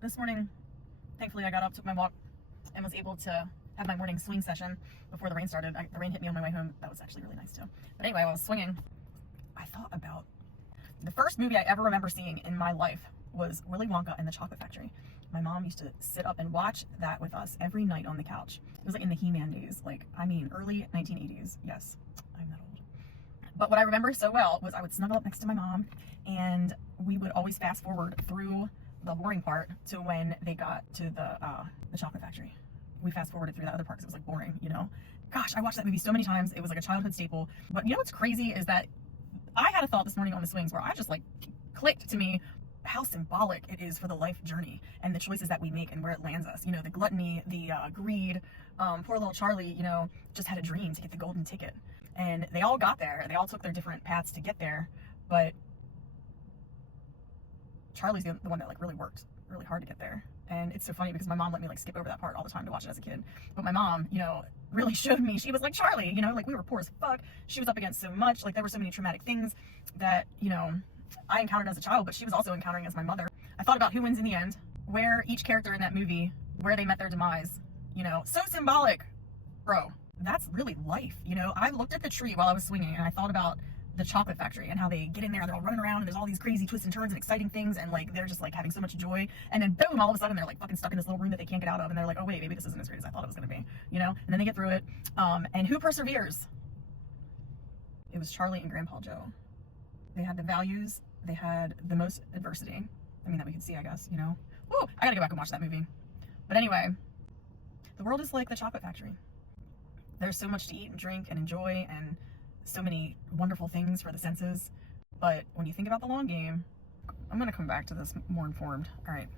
this morning, thankfully I got up, took my walk, and was able to have my morning swing session before the rain started. The rain hit me on my way home. That was actually really nice too. But anyway, while I was swinging, I thought about the first movie I ever remember seeing in my life was Willy Wonka and the Chocolate Factory. My mom used to sit up and watch that with us every night on the couch. It was like in the He-Man days, early 1980s. Yes, I'm that old. But what I remember so well was I would snuggle up next to my mom, and we would always fast forward through the boring part to when they got to the Chocolate Factory. We fast forwarded through that other part because it was like boring, you know? Gosh, I watched that movie so many times. It was like a childhood staple. But you know what's crazy is that I had a thought this morning on the swings where I just like clicked to me how symbolic it is for the life journey and the choices that we make and where it lands us. You know, the gluttony, the greed. Poor little Charlie, you know, just had a dream to get the golden ticket. And they all got there. They all took their different paths to get there. But Charlie's the one that like really worked really hard to get there. And it's so funny because my mom let me like skip over that part all the time to watch it as a kid. But my mom, you know, really showed me, she was like, Charlie, you know, like we were poor as fuck. She was up against so much, like there were so many traumatic things that, you know, I encountered as a child, but she was also encountering as my mother. I thought about who wins in the end, where each character in that movie, where they met their demise, you know, so symbolic, bro. That's really life, you know. I looked at the tree while I was swinging and I thought about the Chocolate Factory and how they get in there and they're all running around and there's all these crazy twists and turns and exciting things and like they're just like having so much joy, and then boom, all of a sudden they're like fucking stuck in this little room that they can't get out of, and they're like, oh wait, maybe this isn't as great as I thought it was gonna be, you know. And then they get through it, and who perseveres? It was Charlie and Grandpa Joe. They had the values, they had the most adversity, I mean that we could see, I guess, you know. Woo, I gotta go back and watch that movie. But anyway, the world is like the Chocolate Factory. There's so much to eat and drink and enjoy and so many wonderful things for the senses. But when you think about the long game, I'm going to come back to this more informed. All right.